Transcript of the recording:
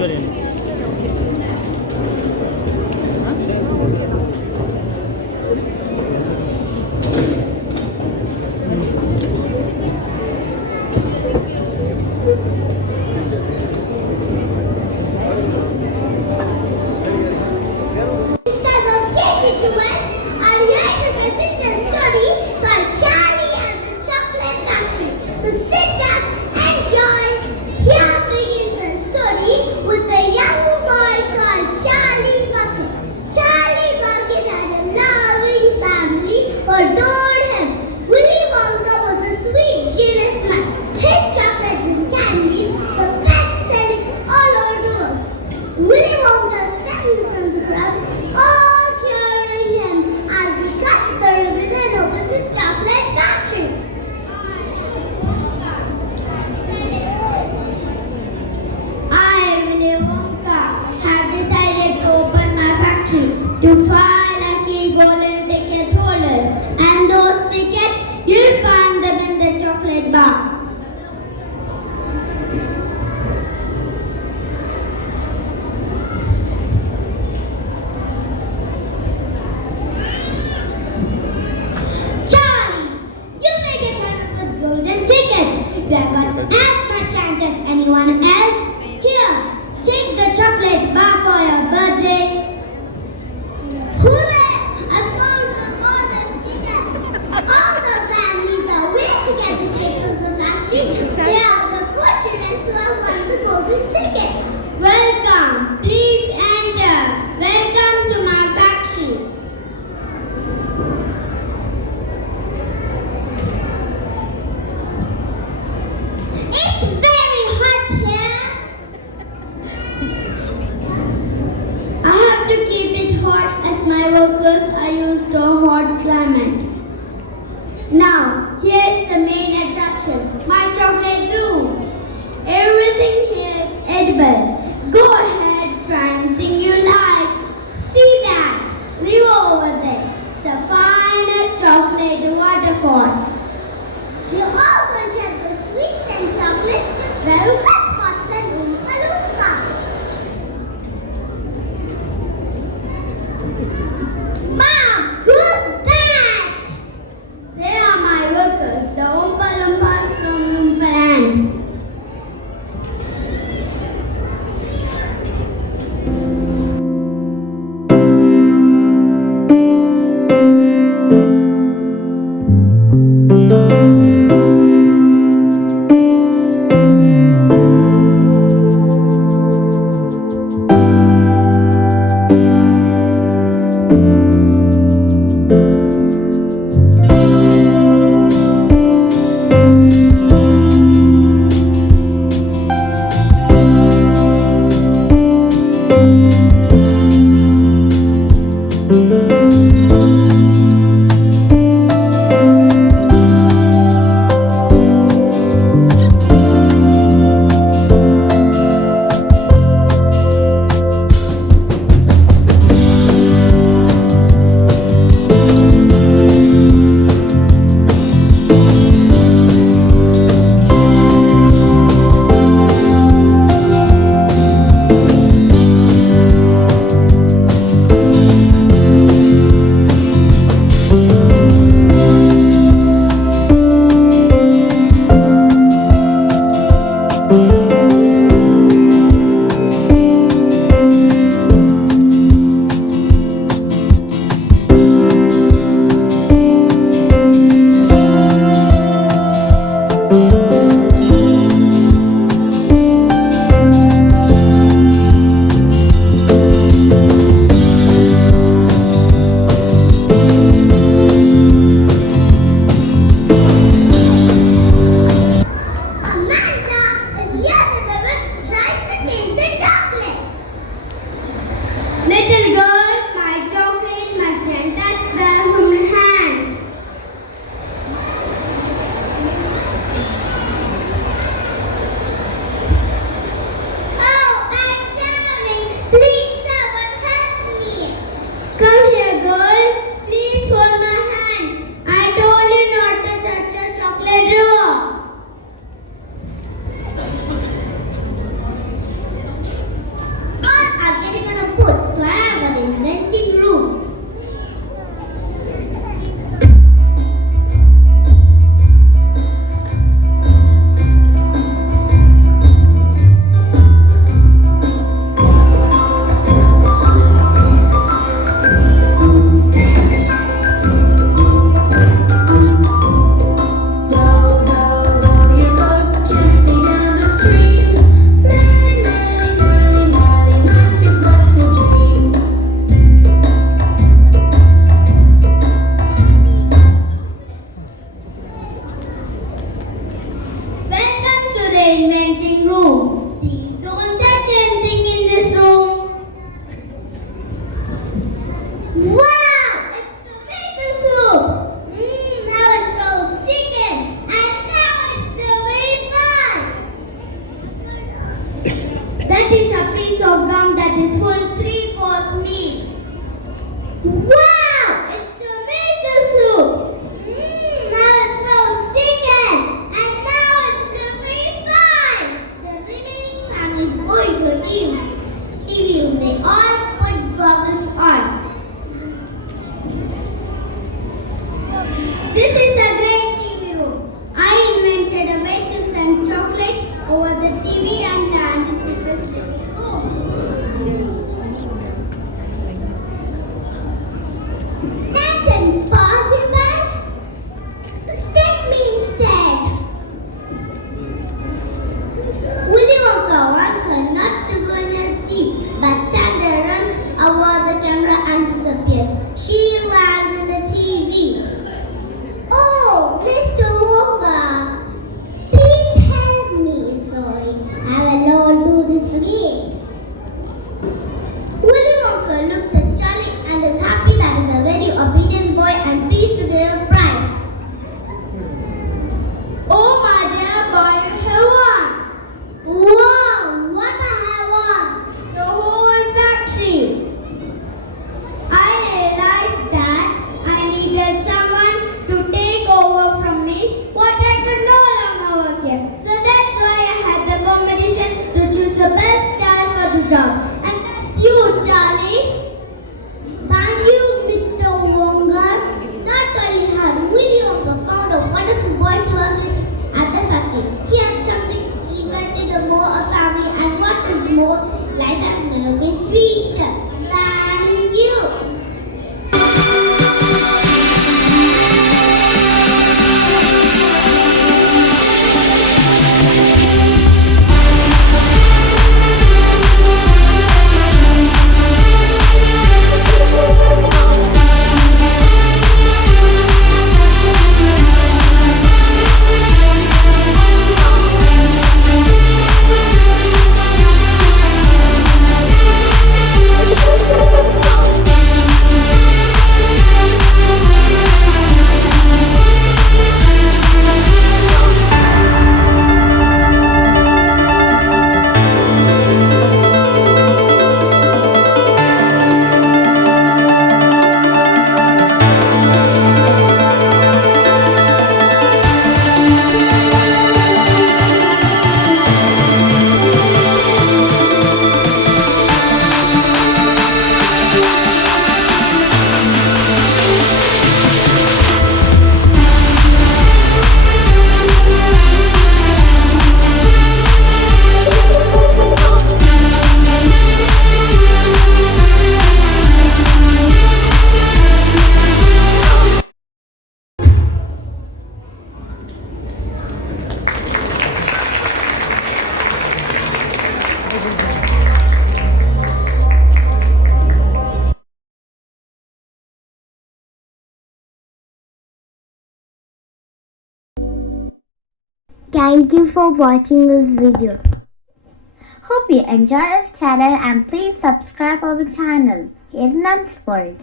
രണ്ടുപേരെയാണ്. So sit back, enjoy. Here begins the story with the young Please don't touch anything in this room. Wow! It's tomato soup! Now it's roast chicken. And now it's the very fun. That is a piece of gum that is full 3-course meal. Wow! It's tomato soup! Now it's roast chicken! And now it's the very fun! The remaining family is going to TV. They all put goggles on. This is a great TV room. I invented a way to send chocolates over the TV and turn it into a living room. That's impossible. Stick me instead. Willy Wonka wants her not to go near the TV, but Sandra runs over the camera and disappears. She lands in the TV. Oh, Mr. Wonka, please help me. Sorry, I will not do this again. Willy Wonka looks at Charlie and is happy that he's a very obedient boy and pleased to give a prize. Oh, my dear boy, you have won. Wow, what I have won? The whole factory. I realized that I needed someone to take over from me what I could no longer work here. So that's why I had the competition to choose the best child for the job. And that's you, Charlie. Thank you, Mr. Wonga. Not only had Willy Wonka found a wonderful boy to work with at the factory, he had something invented a family, and what is more, life had never been sweeter. Thank you. Thank you for watching this video. Hope you enjoy this channel and please subscribe our channel, Hidden World.